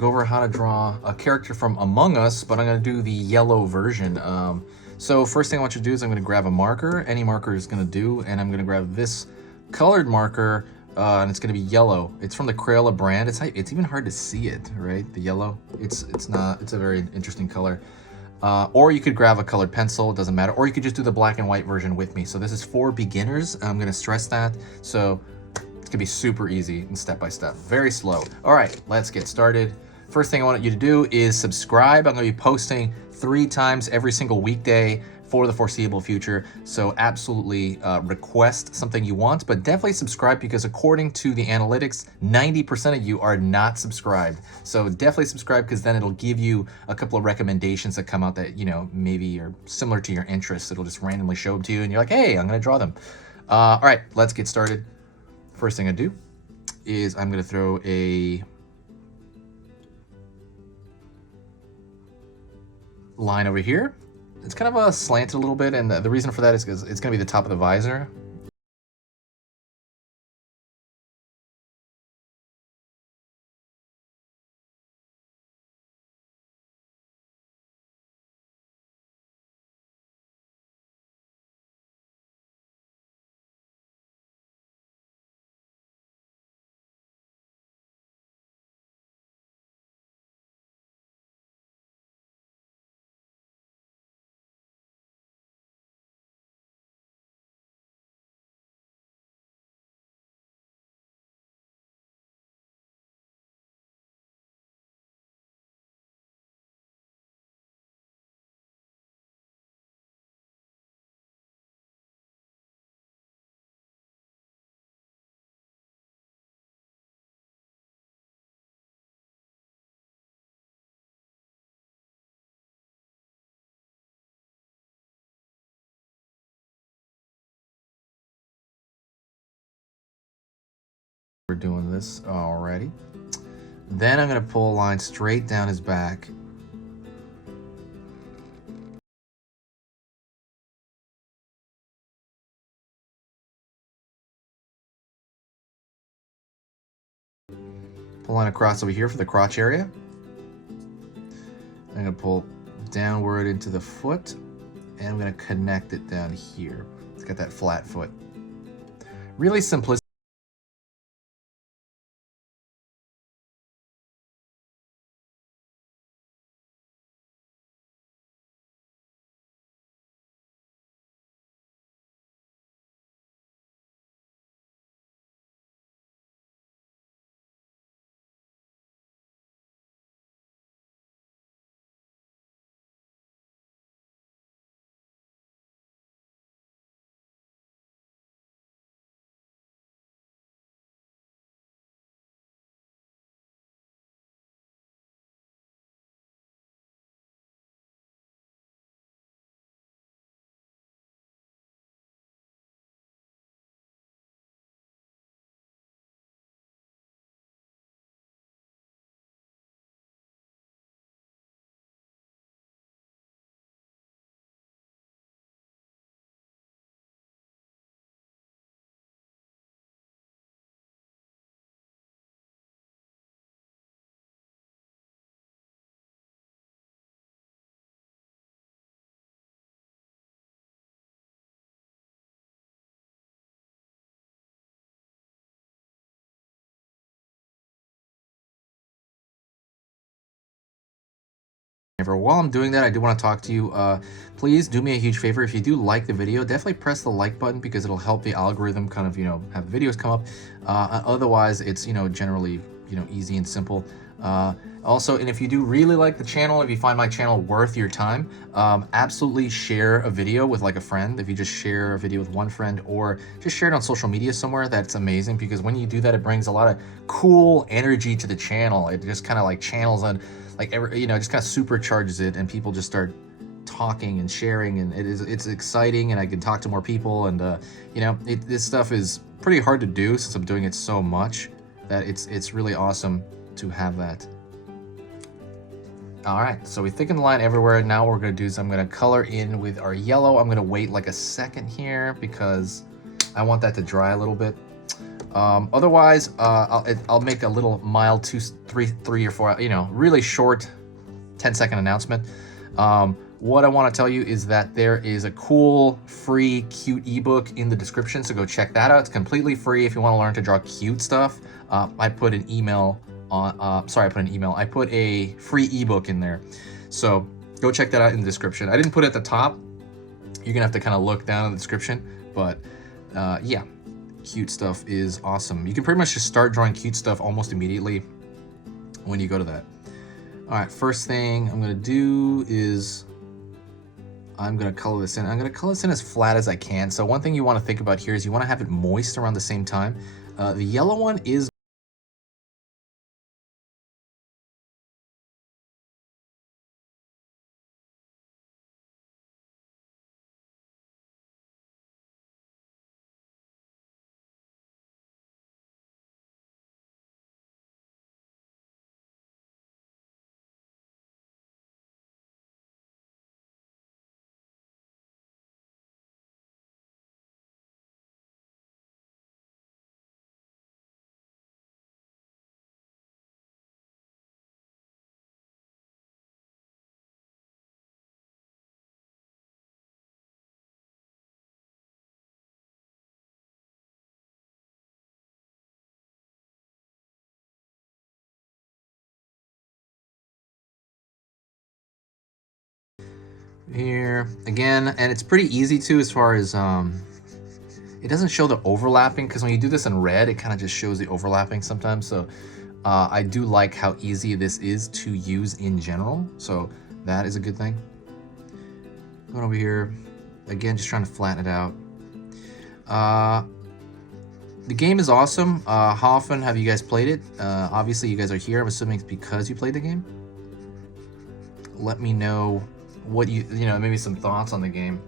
Go over how to draw a character from Among Us, but I'm going to do the yellow version. So first thing I want you to do is I'm going to grab a marker. Any marker is going to do, and I'm going to grab this colored marker, and it's going to be yellow. It's from the Crayola brand. It's even hard to see it, right? The yellow. It's a very interesting color. Or you could grab a colored pencil, it doesn't matter. Or you could just do the black and white version with me. So this is for beginners. I'm going to stress that. So it's going to be super easy and step by step. Very slow. All right, let's get started. First thing I want you to do is subscribe. I'm going to be posting 3 times every single weekday for the foreseeable future. So absolutely request something you want, but definitely subscribe because according to the analytics, 90% of you are not subscribed. So definitely subscribe because then it'll give you a couple of recommendations that come out that, you know, maybe are similar to your interests. It'll just randomly show them to you and you're like, hey, I'm going to draw them. All right, let's get started. First thing I do is I'm going to throw a line over here. It's kind of a slanted a little bit, and the reason for that is because it's going to be the top of the visor. We're doing this already. Then I'm going to pull a line straight down his back. Pull line across over here for the crotch area. I'm going to pull downward into the foot, and I'm going to connect it down here. It's got that flat foot. Really simplistic. While I'm doing that, I do want to talk to you. Please do me a huge favor. If you do like the video, definitely press the like button because it'll help the algorithm kind of, you know, have videos come up. Otherwise, it's, you know, generally, you know, easy and simple. Also, and if you do really like the channel, if you find my channel worth your time, absolutely share a video with like a friend. If you just share a video with one friend or just share it on social media somewhere, that's amazing because when you do that, it brings a lot of cool energy to the channel. It just kind of like channels on, like, you know, it just kind of supercharges it and people just start talking and sharing, and it's exciting, and I can talk to more people, and you know, this stuff is pretty hard to do since I'm doing it so much that it's really awesome to have that. All right, so we thicken the line everywhere. Now what we're gonna do is I'm gonna color in with our yellow. I'm gonna wait like a second here because I want that to dry a little bit. Otherwise, I'll make a little mild 3 or 4, really short 10-second announcement. What I want to tell you is that there is a cool, free, cute ebook in the description, so go check that out. It's completely free if you want to learn to draw cute stuff. I put an email on, I put a free ebook in there. So go check that out in the description. I didn't put it at the top. You're gonna have to kind of look down in the description, but yeah, cute stuff is awesome. You can pretty much just start drawing cute stuff almost immediately when you go to that. All right, first thing I'm gonna do is I'm gonna color this in. I'm gonna color this in as flat as I can. So one thing you wanna think about here is you wanna have it moist around the same time. The yellow one is here again, and it's pretty easy too as far as it doesn't show the overlapping, because when you do this in red it kind of just shows the overlapping sometimes. So I do like how easy this is to use in general, so that is a good thing. Going over here again, just trying to flatten it out. The game is awesome. How often have you guys played it? Obviously you guys are here, I'm assuming it's because you played the game. Let me know what maybe some thoughts on the game.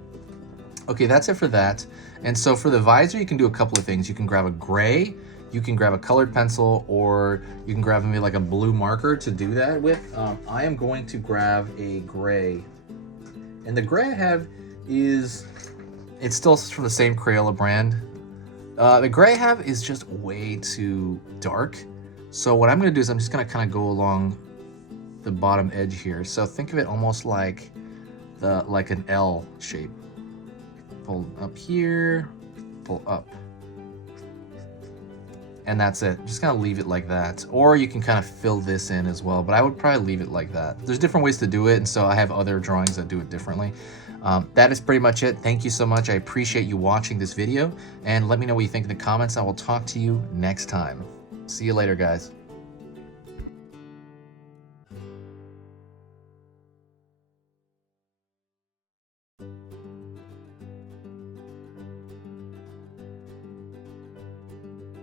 Okay, that's it for that. And so for the visor, you can do a couple of things. You can grab a gray, you can grab a colored pencil, or you can grab maybe like a blue marker to do that with. I am going to grab a gray. And the gray I have it's still from the same Crayola brand. The gray I have is just way too dark. So what I'm gonna do is I'm just gonna kind of go along the bottom edge here. So think of it almost like an L shape. Pull up here, pull up. And that's it. Just kind of leave it like that. Or you can kind of fill this in as well, but I would probably leave it like that. There's different ways to do it, and so I have other drawings that do it differently. That is pretty much it. Thank you so much. I appreciate you watching this video, and let me know what you think in the comments. I will talk to you next time. See you later, guys.